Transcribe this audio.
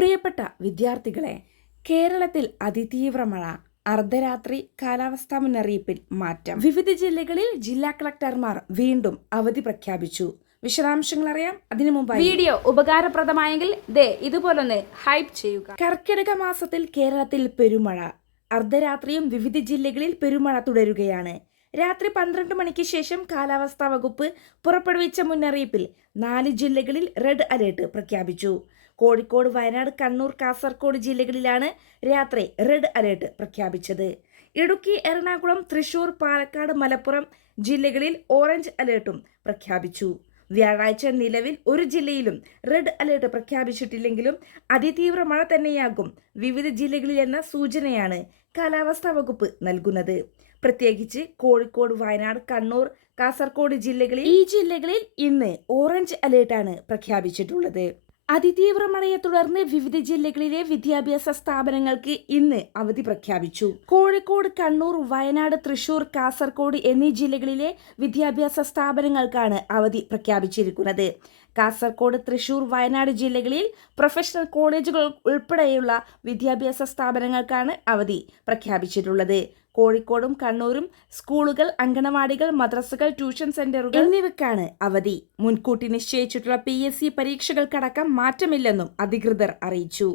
പ്രിയപ്പെട്ട വിദ്യാർത്ഥികളെ കേരളത്തിൽ അതിതീവ്ര മഴ അർദ്ധരാത്രി കാലാവസ്ഥാ മുന്നറിയിപ്പിൽ മാറ്റം. വിവിധ ജില്ലകളിൽ ജില്ലാ കളക്ടർമാർ വീണ്ടും അവധി പ്രഖ്യാപിച്ചു. വിശദാംശങ്ങൾ അറിയാം. അതിനു മുമ്പ് വീഡിയോ ഉപകാരപ്രദമായെങ്കിൽ ദേ ഇതുപോലൊന്ന് ഹൈപ്പ് ചെയ്യുക. കർക്കിടക മാസത്തിൽ കേരളത്തിൽ പെരുമഴ. അർദ്ധരാത്രിയും വിവിധ ജില്ലകളിൽ പെരുമഴ തുടരുകയാണ്. രാത്രി പന്ത്രണ്ട് മണിക്ക് ശേഷം കാലാവസ്ഥാ വകുപ്പ് പുറപ്പെടുവിച്ച മുന്നറിയിപ്പിൽ നാല് ജില്ലകളിൽ റെഡ് അലേർട്ട് പ്രഖ്യാപിച്ചു. കോഴിക്കോട് വയനാട് കണ്ണൂർ കാസർഗോഡ് ജില്ലകളിലാണ് രാത്രി റെഡ് അലേർട്ട് പ്രഖ്യാപിച്ചത്. ഇടുക്കി എറണാകുളം തൃശൂർ പാലക്കാട് മലപ്പുറം ജില്ലകളിൽ ഓറഞ്ച് അലേർട്ടും പ്രഖ്യാപിച്ചു. വ്യാഴാഴ്ച നിലവിൽ ഒരു ജില്ലയിലും റെഡ് അലേർട്ട് പ്രഖ്യാപിച്ചിട്ടില്ലെങ്കിലും അതിതീവ്ര മഴ തന്നെയാകും വിവിധ ജില്ലകളിൽ എന്ന സൂചനയാണ് കാലാവസ്ഥാ വകുപ്പ് നൽകുന്നത്. പ്രത്യേകിച്ച് കോഴിക്കോട് വയനാട് കണ്ണൂർ കാസർഗോഡ് ജില്ലകളിൽ ഈ ജില്ലകളിൽ ഇന്ന് ഓറഞ്ച് അലേർട്ട് ആണ് പ്രഖ്യാപിച്ചിട്ടുള്ളത്. അതിതീവ്ര മഴയെ തുടർന്ന് വിവിധ ജില്ലകളിലെ വിദ്യാഭ്യാസ സ്ഥാപനങ്ങൾക്ക് ഇന്ന് അവധി പ്രഖ്യാപിച്ചു. കോഴിക്കോട് കണ്ണൂർ വയനാട് തൃശൂർ കാസർഗോഡ് എന്നീ ജില്ലകളിലെ വിദ്യാഭ്യാസ സ്ഥാപനങ്ങൾക്കാണ് അവധി പ്രഖ്യാപിച്ചിരിക്കുന്നത്. കാസർകോട് തൃശൂർ വയനാട് ജില്ലകളിൽ പ്രൊഫഷണൽ കോളേജുകൾ ഉൾപ്പെടെയുള്ള വിദ്യാഭ്യാസ സ്ഥാപനങ്ങൾക്കാണ് അവധി പ്രഖ്യാപിച്ചിട്ടുള്ളത്. കോഴിക്കോടും കണ്ണൂരും സ്കൂളുകൾ അങ്കണവാടികൾ മദ്രസകൾ ട്യൂഷൻ സെന്ററുകൾ എന്നിവയ്ക്കാണ് അവധി. മുൻകൂട്ടി നിശ്ചയിച്ചിട്ടുള്ള പി എസ് സി പരീക്ഷകൾക്കടക്കം മാറ്റമില്ലെന്നും അധികൃതർ അറിയിച്ചു.